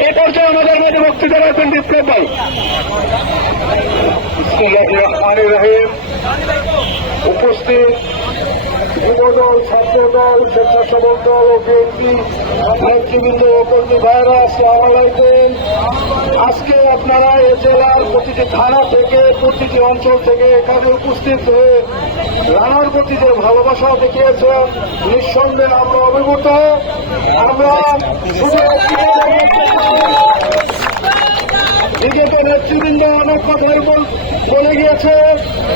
এ পর্যায়ে আমাদের মধ্যে বক্তৃতা রাখবেন বিপ্লব ভাই। রহমানি রহিম উপস্থিত। যুবদল, ছাত্রদল, স্বেচ্ছাসেবক দল ও বিএনপি নেতৃবৃন্দ ও কর্মী ভাইরা আসসালাম আলাইকুম। আজকে আপনারা এ জেলার প্রতিটি থানা থেকে, প্রতিটি অঞ্চল থেকে এখানে উপস্থিত হয়ে রানার প্রতি যে ভালোবাসা দেখিয়েছেন, নিঃসন্দেহে আমরা অভিভূত। আমরা বিগত নেতৃবৃন্দ অনেক কথাই বল- বলে গিয়েছে,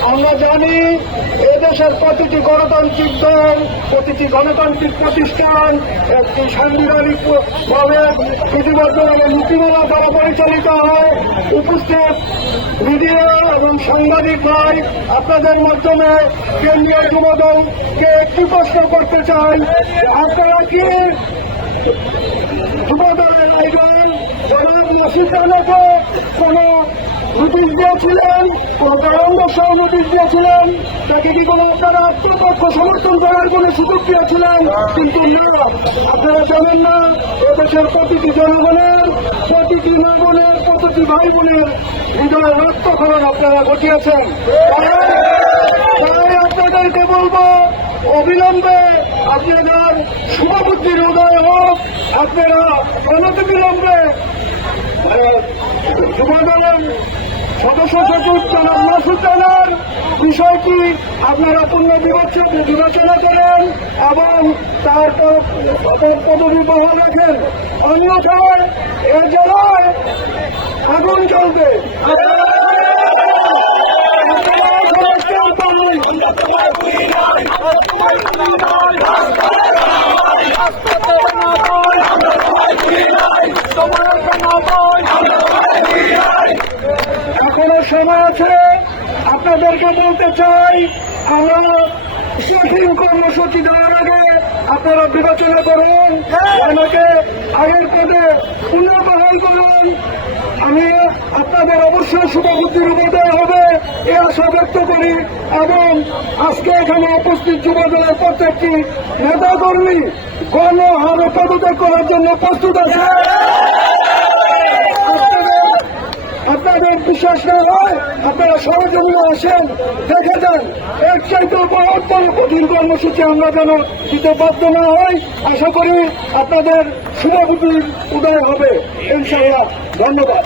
আমরা জানি এদেশের প্রতিটি গণতান্ত্রিক দল, প্রতিটি গণতান্ত্রিক প্রতিষ্ঠান একটি সাংবিধানিক ভাবে বিধিবদ্ধ এবং নীতিমালা দ্বারা পরিচালিত হয়। উপস্থিত মিডিয়া এবং সাংবাদিক ভাই, আপনাদের মাধ্যমে কেন্দ্রীয় যুবদলকে একটি প্রশ্ন করতে চাই আপনারা কি যুবদলের আইডল নাসির খানকে কোন নোটিশ দিয়েছিলেন, কোন তরঙ্গ সহ নোটিশ দিয়েছিলেন। তাকে কি কোনো আপনারা আত্মপক্ষ সমর্থন করার কোনো সুযোগ দিয়েছিলেন? কিন্তু না, আপনারা জানেন না, এদেশের প্রতিটি জনগণের, প্রতিটি মা বোনের প্রতিটি ভাই বোনের হৃদয় রক্তক্ষরণ আপনারা ঘটিয়েছেন। তাই আপনাদেরকে বলব, অবিলম্বে আপনাদের শুভবুদ্ধির উদয় আপনারা অনতি বিলম্বে যুবদলের সদস্য সচিব জনাব মাসুদ জানার বিষয়টি আপনারা পূর্ণ বিবেচনা বিবেচনা করেন এবং তার পদ- পদবি বহাল রাখেন। অন্যথায় এ জেলায় আগুন চলবে সময় আছে আপনাদেরকে বলতে চাই, আমরা কঠিন কর্মসূচি দেওয়ার আগে আপনারা বিবেচনা করুন, আমাকে আগের পদে পুনর্বহাল করুন। আমি আপনাদের অবশ্যই শুভবুদ্ধির উদয় হবে, এ আশা ব্যক্ত করি এবং আজকে এখানে উপস্থিত যুবদলের প্রত্যেকটি নেতা কর্মী গণ হারে পদত্যাগ করার জন্য প্রস্তুত আছে আপনাদের- আপনাদের বিশ্বাস না হয়, আপনারা সরজমিনে আসেন, দেখে যান। এর চাইতে বৃহত্তর কঠিন কর্মসূচি আমরা যেন দিতে না হই, আশা করি আপনাদের শুভবুদ্ধির উদয় হবে। ইনশাআল্লাহ, ধন্যবাদ।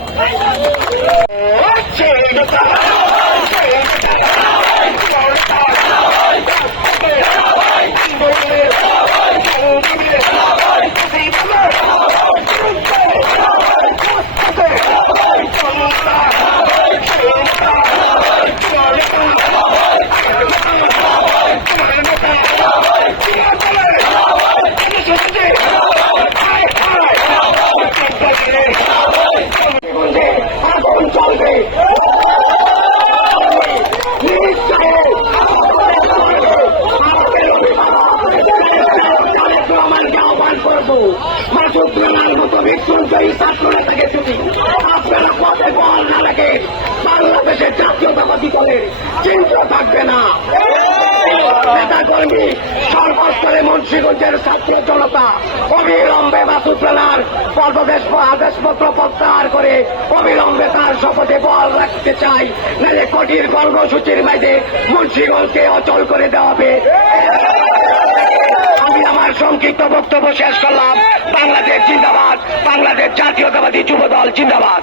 নেতা কর্মী সর্বস্তরে মুন্সিগঞ্জের ছাত্র জনতা। অবিলম্বে মাসুদ রানার পদদেশ আদেশপত্র প্রত্যাহার করে অবিলম্বে তার শপথে বল রাখতে চাই। নাহলে কঠিন কর্মসূচির মাঝে মুন্সিগঞ্জকে অচল করে দেওয়া হবে। আমি আমার সংক্ষিপ্ত বক্তব্য শেষ করলাম। বাংলাদেশ জিন্দাবাদ। বাংলাদেশ জাতীয়তাবাদী যুব দল জিন্দাবাদ।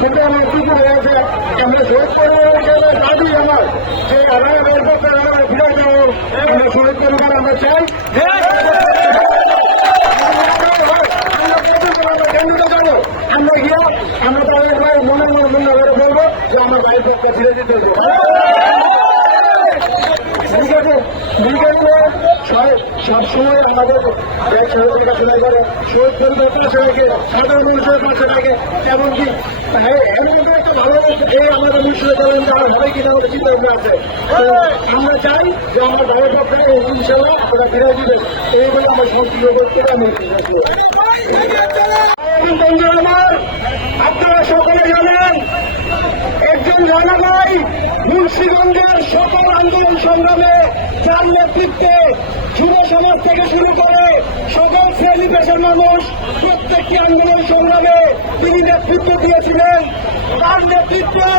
সেটা আমার কিছু আছে আমরা শেষ পরিবারের দাবি আমার যে আমরা ফিরে যাব। আমরা শহীদ পরিবার আমরা চাই। আমরা ভাই বলব যে সবসময় আমাদের লাগে, শহীদ পরিবার কাছে লাগে, সাধারণ মানুষের কাছে লাগে, এমনকি হ্যাঁ, এই আমরা চাই যে আমার ভালো পক্ষে ইনশাল্লাহ আপনারা ফিরে দিবেন এই বলে আমার সংকীর্ণ করতে আমি আপনারা সকলে জানেন একজন রানাভাই মুন্সিগঞ্জের সকল আন্দোলন সংগ্রামে যার নেতৃত্বে যুব সমাজ থেকে শুরু করে সকল শ্রেণি পেশার মানুষ প্রত্যেকটি আন্দোলন সংগ্রামে তিনি নেতৃত্ব দিয়েছিলেন। তার নেতৃত্বে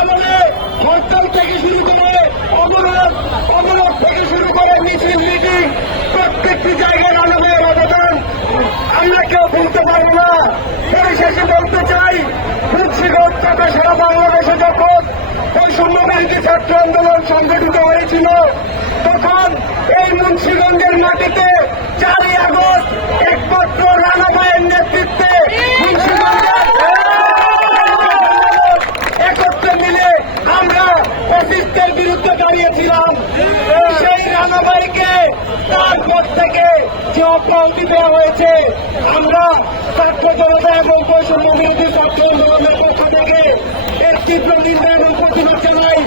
আমলে হরতাল থেকে শুরু করে অবরোধ অবরোধ থেকে শুরু করে মিছিল, মিটিং, প্রত্যেকটি জায়গায় রানাভাইয়ের অবদান। আমরা কেউ ভুলতে পারব না। পরিশেষে বলতে চাই, মুন্সিগঞ্জ তথা সারা বাংলাদেশে যখন বৈষম্যবিরোধী ছাত্র আন্দোলন সংগঠিত হয়েছিল তখন এই মুন্সিগঞ্জের মাটিতে চারই আগস্ট একমাত্র রানাভাইয়ের নেতৃত্বে একত্রে মিলে আমরা ফ্যাসিস্টের বিরুদ্ধে দাঁড়িয়েছিলাম। সেই রানাবাইকে তার পর থেকে যে অব্যাহতি দেওয়া হয়েছে, আমরা ছাত্র জনতা এবং বৈষম্য বিরোধী ছাত্র আন্দোলনের পক্ষ থেকে এর তীব্র নিন্দা এবং প্রতিবাদ জানাই।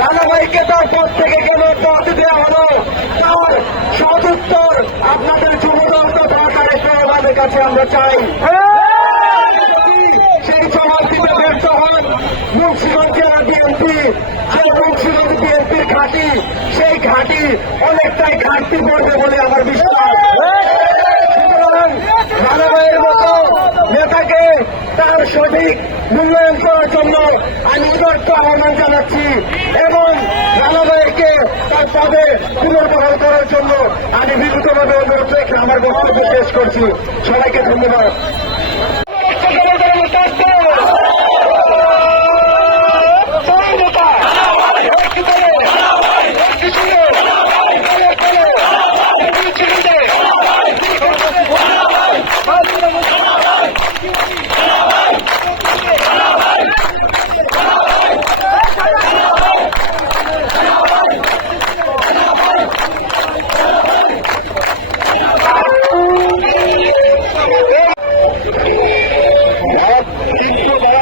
রানাবাইকে তার পর থেকে কেন অব্যাহতি দেওয়া হলো? তার সদুত্তর আপনাদের যুবদল তথা কারেক্টর কাছে আমরা চাই। সেই দিতে ব্যর্থ হন মুন্সিগঞ্জ জেলা বিএনপি। যে মুন্সিগঞ্জ বিএনপির ঘাঁটি, সেই ঘাঁটি অনেকটাই ঘাটতি পড়বে বলে আমার বিশ্বাস। রানাভাইয়ের মতো নেতাকে তার সঠিক মূল্যায়ন করার জন্য আমি উদার্ত আহ্বান জানাচ্ছি এবং রানাভাইকে তার পদে পুনর্বহাল করার জন্য আমি বিদ্যুতভাবে অনুরোধ রেখে আমার বক্তব্য শেষ করছি। সবাইকে ধন্যবাদ।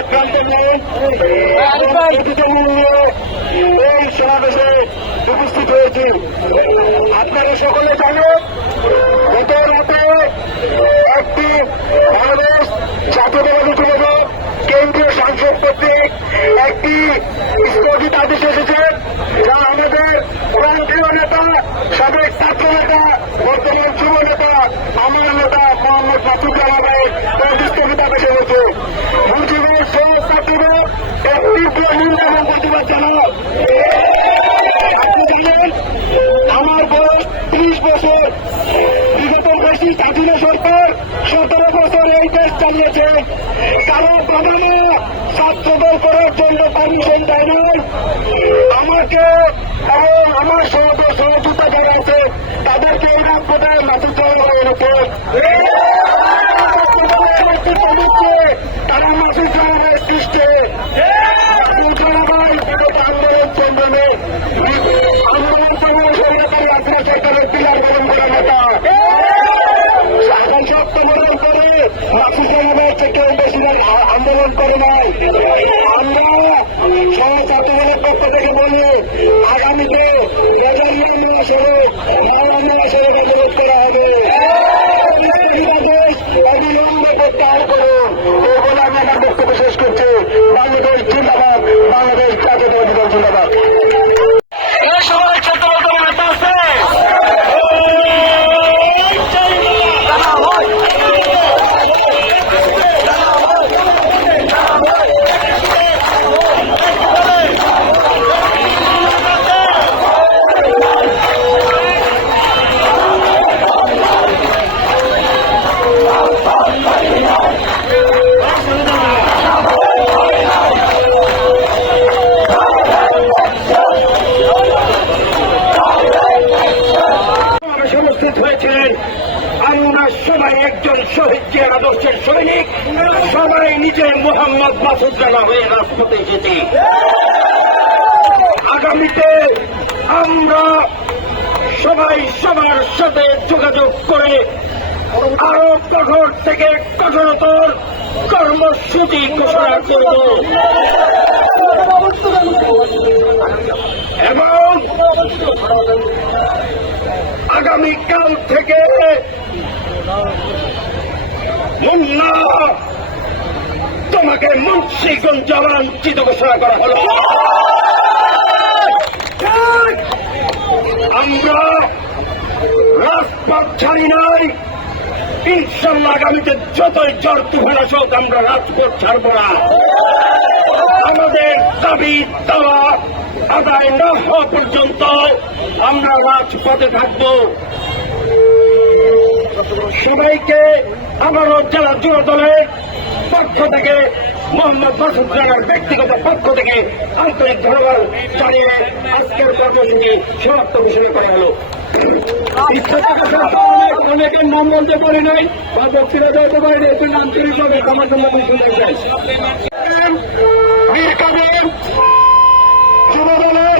কিন্তু ভারাক্রান্ত মূল্য এই সমাবেশে উপস্থিত হয়েছে আপনারা সকলে জানেন গত রাতে একটি বাংলাদেশ জাতীয়তাবাদী যুবদল কেন্দ্রীয় সংসদ কর্তৃক একটি স্থগিত আদেশ এসেছে যা আমাদের নেতা সাবেক ছাত্র নেতা বর্তমান যুব নেতা আমার নেতা মোহাম্মদ মাসুদ জামানের ছাত্রদের এক তীব্র নিন্দা এবং প্রতিবাদ আপনি জানেন আমার বয়স ত্রিশ বছর। বিগত বেশি সরকার সতেরো বছর এই দেশ চালিয়েছে। কারও বানানো ছাত্রদল করার জন্য পারমিশন দেয় নাই। আমাকে এবং আমার সহযোগিতা যারা আছে, তাদেরকে এই রাজপথে মাসুদ জনগণের উপর তারা মাসুদ জনগণের আন্দোলন সংগ্রামে আন্দোলন সরকারের পিলার আন্দোলন করে নাই আমরা সবাই ছাত্রদলের পক্ষ থেকে বলি আগামীতে সবাই একজন শহীদ জিয়ার আদর্শের সৈনিক, সবাই নিজে মোহাম্মদ মাসুদ জানা হয়ে রাজপথে এসেছি আগামীতে আমরা সবাই সবার সাথে যোগাযোগ করে আরও কঠোর থেকে কঠোরতর কর্মসূচি ঘোষণা করব এবং আগামীকাল থেকে মুন্না তোমাকে মুন্সিগঞ্জ জবাঞ্চিত ঘোষণা করা হলো। আমরা রাজপথ ছাড়ি নাই। ইনশাল্লাহ আগামীতে যতই জ্বর তুফান আসুক, আমরা রাজপথ ছাড়ব না। আমাদের দাবি, দেওয়া আদায় না হওয়া পর্যন্ত আমরা রাজপথে থাকব। সবাইকে আমারও জেলা যুব দলের পক্ষ থেকে মোহাম্মদ মাসুদ রানার ব্যক্তিগত পক্ষ থেকে আন্তরিক ধন্যবাদ জানিয়ে আজকের কর্মসূচি সমাপ্ত ঘোষণা করা হলো। অনেকের নাম বলতে পারি নাই বা বক্তৃতা দিতে পারি নাই তুমি আন্তরিকভাবে আমার জন্য শুনে চাই বীর যুব দলের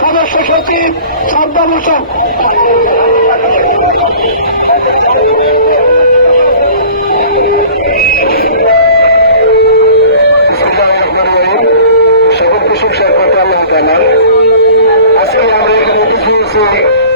সদস্য সচিব সাদ্দাম হোসেন তালা আজকে আমরা এখানে উপস্থিত